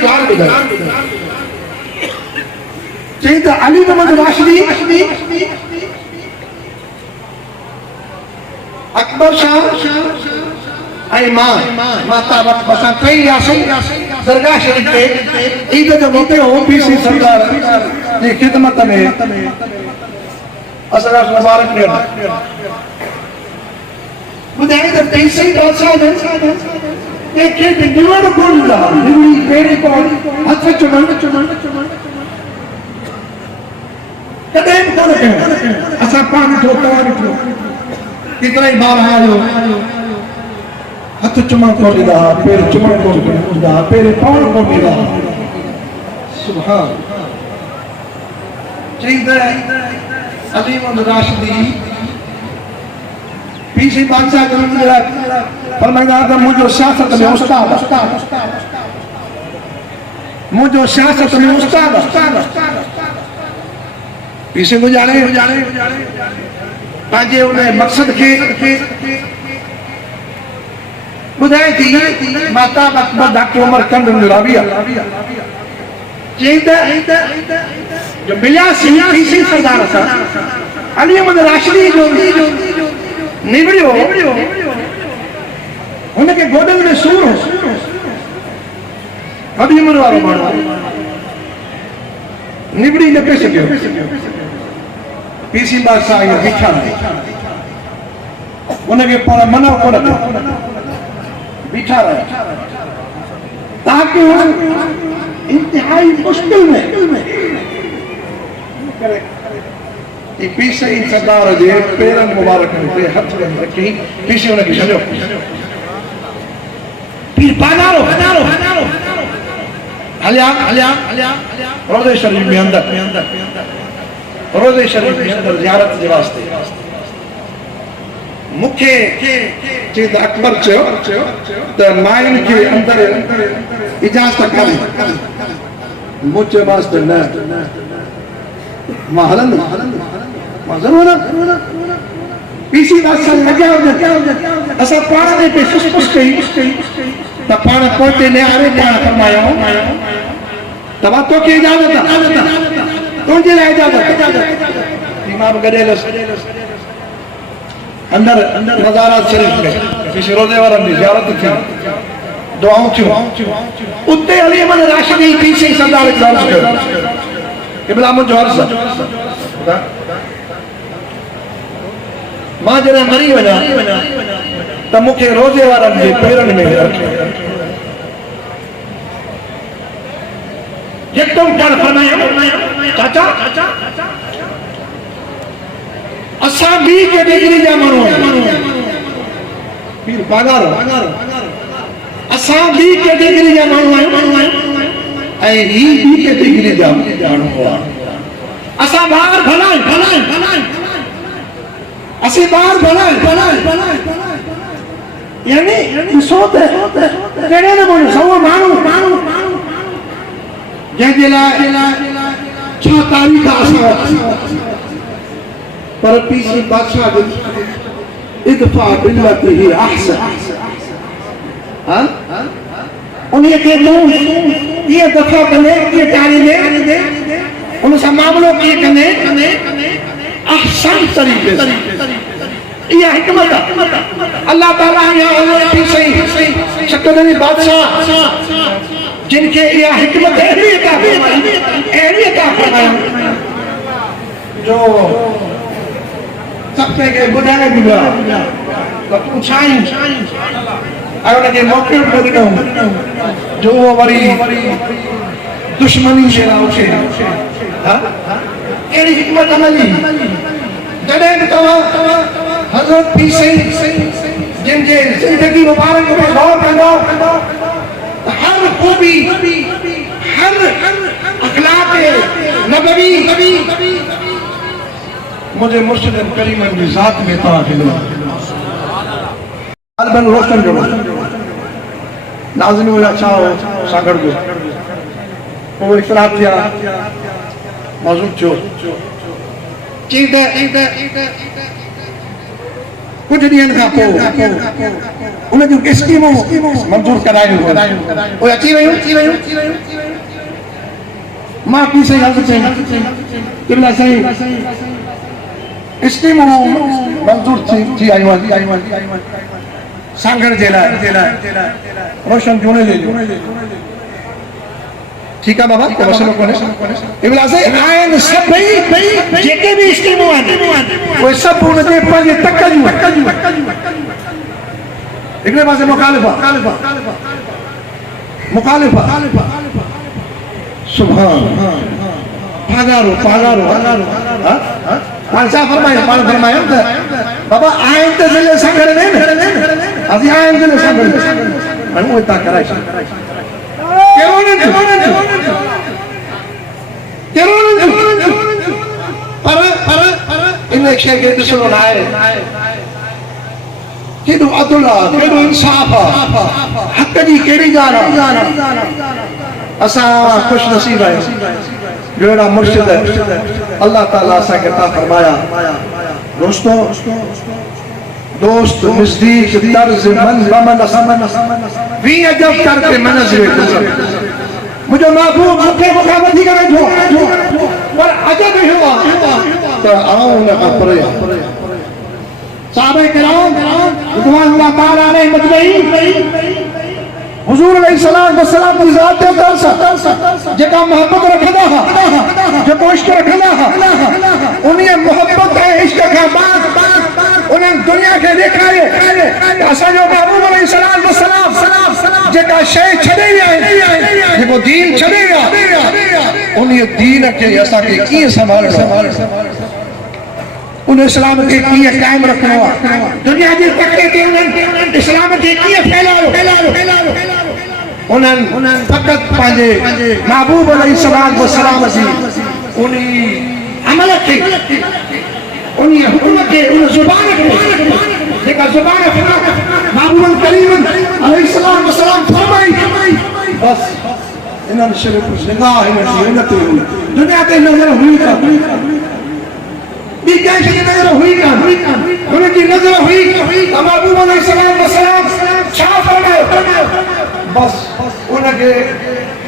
की ॻाल्हि ॿुधाई चई त अली मोहम्मद राशिदी अकबर शाह ऐं मां माता असां टई वियासीं दरगाह शरीफ़ ते ईद जो मौक़ो हो पीसी सरदार जी ख़िदमत में असां मुबारक ॾियणु ॿुधाई त तेसीं बादशाह के निवड़ कोन ॾींदा निवड़ी पहिरीं कोन हथ चुमण कॾहिं बि कोन कयो असां पाण ॾिठो तव्हां ॾिठो केतिरा ई ॿार आयो हथ चुमण कोन ॾींदा पेर चुमण कोन ॾींदा पेर पवण कोन ॾींदा सुभान चई त अली मोहम्मद राशिदी पीसी बादशाह जो फरमाईंदा त मुंहिंजो सियासत में उस्ताद मुंहिंजो सियासत में उस्ताद पीसी गुजारे पंहिंजे उन मक़सद खे ॿुधाए थी माता अकबर डॉक्टर उमर कंद राबिया चई त जो मिलियासीं पीसी सरदार सां अली मोहम्मद राशिदी जो निबड़ियो हुनखे गोॾनि में सूर हो वॾी उमिरि वारो माण्हू निबड़ी न पियो सघियो पीसी बादशाह ईअं बीठा उनखे पाण मना कोन कयो बीठा रहिया ताकि इंतिहाई मुश्किल में पीसी सरदार जे पेरनि मुबारकनि ते हथ रखी पीसी हुनखे छॾियो पीर बाज़ारो हलिया रोज़े शरीफ़ में अंदर रोज़े शरीफ़ में अंदर ज़ियारत जे वास्ते मूंखे चई त अकबर चयो त मायुनि खे अंदर इजाज़त कान्हे मूं चयोमांसि त न मां हलंदुमि मां ज़रूरु पीसी बादशाह लॻिया असां पाण ते पे फुसफुस कई त पाण पहुते निहारे पाण फरमायो तव्हां तोखे इजाज़त तुंहिंजे लाइ इजाज़त इमाम गॾियल अंदर नज़ारात शरीफ़ में पीसी रोज़े वारनि जी ज़ियारत थी दुआऊं थियूं उते अली मोहम्मद राशिदी पीसी सरदार खे अर्ज़ु कयो क़िबला मुंहिंजो अर्ज़ु मां जॾहिं मरी वञा त मूंखे रोज़े वारनि जे पेरनि में रखे यकदम ॼण फरमायो चाचा असां ॿी कैटेगरी जा माण्हू पीर बाज़ारो असां ॿी कैटेगरी जा माण्हू आहियूं ऐं ही ॿी कैटेगरी जा माण्हू हुआ असां ॿार भलाए असीं ॿार भलाए यानी ॾिसो त कहिड़े नमूने सभु माण्हू जंहिंजे लाइ छा तारीख़ असां पर पीसी बादशाह जो इदफा बिल्लती ही अहसन उन्हें के ये दफा कने ये टालींदे उन सां मामलो कीअं कंदे अहसन तरीक़े से इहा हिकमत अल्लाह ताला या पीसी शकदनी बादशाह जिनके इहा हिकमत अहिड़ी अता फरमाई जो सबके के बुधाए दिया तो तू छाई आयो ने मौके पे ॾिनो जो वो वरी दुश्मनी से उठे हां एड़ी हिकमत अमली जॾहिं बि तव्हां हज़रत पीसी जिनके जिंदगी मुबारक में गौर कंदो हर खूबी हर अखलाक नबवी मुझे मुर्शिद करीम की ज़ात में तव्हां खे मिला अलबन रोशन जो नाज़िम हुआ छा हो सागर जो पोइ इख़्तिलाफ़ थिया मौजूद थियो चई त कुछ ॾींहंनि खां पोइ उन जूं स्कीमूं मंज़ूर करायूं उहे अची वयूं मां पी साईं अर्ज़ु कई कि भला साईं स्कीमूं मंज़ूर थी आयूं आहिनि सांगड़ जे लाइ रोशन जूने जे ठीक है बाबा कोई मसलो कोने इबला से आयन सभई जेके भी स्कीमूं आहिनि उहे सभु उन जे पंहिंजे तक जूं हिकिड़े पासे मुखालिफ़ा सुभान पागारो पाण छा फरमायो त बाबा आहिनि त ज़िले संगड़ में असीं आहिनि ज़िले संगड़ में हाणे उहे तव्हां कराए छॾियो पर इन शइ खे ॾिसणो न आहे केॾो अदुल आहे केॾो इंसाफ़ आहे हक़ जी कहिड़ी ॻाल्हि आहे असां ख़ुशि नसीब आहियूं जो अहिड़ा मुर्शिद अल्लाह ताला असांखे अता फरमाया दोस्त नज़दीक तर्ज़ मन वमन वी अजब करके मनज़िल मुझे महबूब मूंखां वधीक वेठो पर अजब इहो आहे त आऊं हुन खां परे साहबे किराम रिज़वानुल्लाह ताला अलैहि मजमईन हुज़ूर अलैहिस्सलाम वसलाम जी ज़ात ते तरस जेका मोहब्बत रखंदा हुआ जेको इश्क रखंदा हुआ उन मोहब्बत ऐं इश्क खां बाद उन्हनि दुनिया खे ॾेखारियो असांजो महबूब अलैहिस्सलाम वसलाम जेका शइ छॾे विया आहिनि जेको दीन छॾे विया उन दीन खे असांखे कीअं संभालणो उन इस्लाम खे कीअं क़ाइमु रखणो आहे दुनिया जे तके ते उन्हनि इस्लाम खे कीअं फैलायो उन्हनि फ़क़त पंहिंजे महबूब अलैहिस्सलाम वसलाम जी उन अमल खे उन हुकुम खे उन ज़ुबान खे जेका ज़ुबान महबूब करीम अलैहिस्सलाम वसलाम फरमाई बस इन्हनि सिर्फ़ निगाह हिन ते दुनिया ते नज़र हुई ॿी कंहिंखे नज़र हुई कान हुनजी नज़र हुई महबूब अलैहिस्सलाम वसलाम छा फरमायो बस उनखे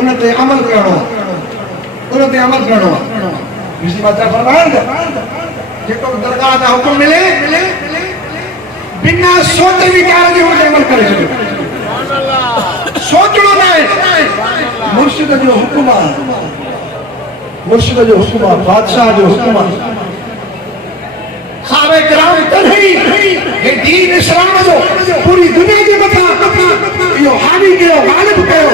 उन ते अमल करणो जेको दरगाह जा हुकुम मिले बिना सोच विचार जे हुन अमल करे छॾियो सोचणो न आहे मुर्शिद जो हुकुम आहे बादशाह जो हुकुम आहे साहबे किराम तॾहिं हे दीन इस्लाम जो पूरी दुनिया जे मथां इहो हावी कयो गालिब कयो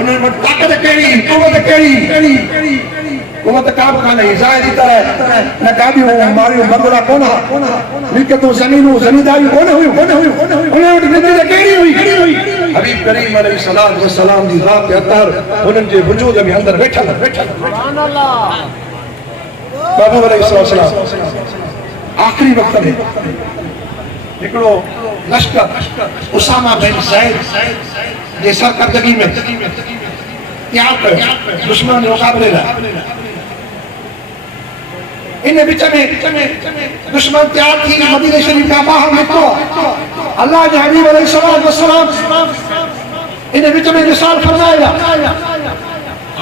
उन्हनि वटि ताक़त कहिड़ी क़ुवत कहिड़ी क़ुवत का बि कान्हे ज़ाहिरी तरह न गाॾियूं मारियूं बंगला कोन मिल्कियतूं ज़मीनूं ज़मीनदारियूं कोन हुयूं उन वटि ज़िंदगी कहिड़ी हुई हबीब करीम अलैहिस्सलाम वसलाम जी ज़ात अतर उन्हनि जे वजूद में अंदरि वेठल सुभान अल्लाह महबूब अलैहिस्सलाम आखिरी वक्त में हिकिड़ो लश्कर उसामा बिन ज़ैद जे सरकर्दगी में तैयार कयो दुश्मन जे मुक़ाबले लाइ इन विच में दुश्मन तैयार थी मदीने शरीफ खां ॿाहिरि निकितो अल्लाह जे हबीब अलैहिस्सलाम वसलाम इन विच में निसार फरमाया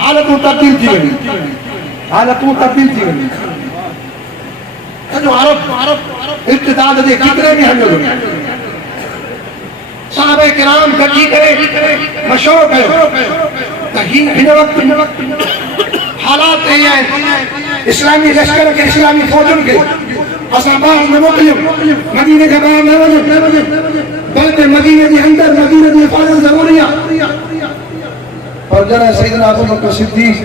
हालतूं तब्दील थी वई सॼो अरब इर्तिदाद जे कितरे में हलियो साहबे किराम गॾिजी करे मशवरो कयो त हिन वक़्तु हालात इहे आहिनि इस्लामी लश्कर खे इस्लामी फ़ौजुनि खे असां ॿाहिरि न मोकिलियूं मदीने खां ॿाहिरि न वञूं बल्कि मदीने जे अंदरि मदीने जी हिफ़ाज़त ज़रूरी आहे पर जॾहिं सैयदना अबू बकर सिद्दीक़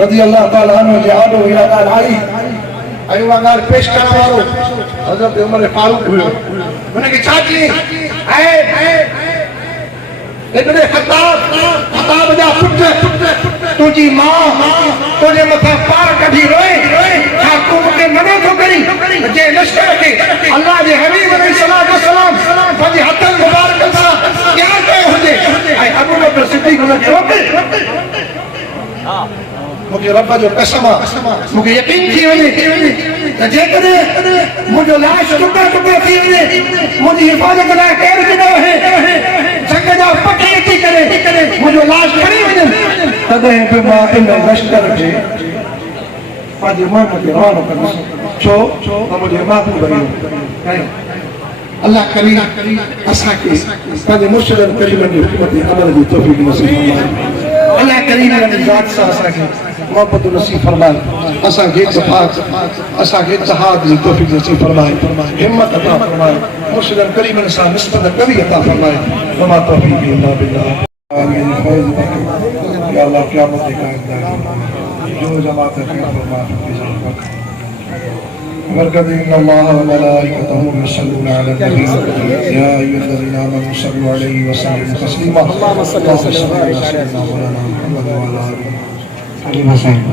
रज़ी अल्लाह ताला अन्हु जे आॾो इहा ॻाल्हि आई ऐं उहा ॻाल्हि पेश करण वारो हज़रत उमर फारूक हुयो हुनखे छा चई हिकिड़े ख़ताब जा पुट तुंहिंजी माउ तुंहिंजे मथां पार कढी रोए छा तूं मूंखे मना थो करी जे लश्कर खे अल्लाह जे हबीब अलैहिस्सलाम पंहिंजे हथनि मुबारकनि सां तैयार कयो हुजे ऐं अबू बकर सिद्दीक़ हुनखे रोके मुझे रब जो कसम मुझे यकीन थी वने जेकॾहिं मुझो लाश टुकड़ा टुकड़ा थी वने मुझी हिफाज़त लाइ केर बि न है जंग जा पखी अची करे मुझो लाश खणी वने तॾहिं बि मां इन लश्कर खे पंहिंजे मन खे रवानो कंदुसि छो त मुंहिंजे महबूब अल्लाह करीम असांखे पंहिंजे मुर्शिदनि करीमनि जी हुकूमत अमल जी तौफ़ीक़ नसीब फरमाए अल्लाह करीम जी ज़ात सां असांखे मोहब्बत नसीब फरमाए असांखे इत्तिफ़ाक़ असांखे इत्तिहाद जी तौफ़ीक़ नसीब फरमाए हिम्मत अता फरमाए मुर्शिदनि करीमनि सां निस्बत कवी अता फरमाए वमा तौफ़ीक़ इल्ला बिल्लाह या अल्लाह क़यामत के कायम जो जमात खैर फरमा बरकत अल्लाह व मलाइकतहु युसल्लूना अला नबी या अय्युहल्लज़ीना आमनू सल्लु अलैहि व सल्लिमू तस्लीमा अल्लाहुम्मा सल्लि अला सय्यिदिना मुहम्मद व अला आलिहि व सल्लम।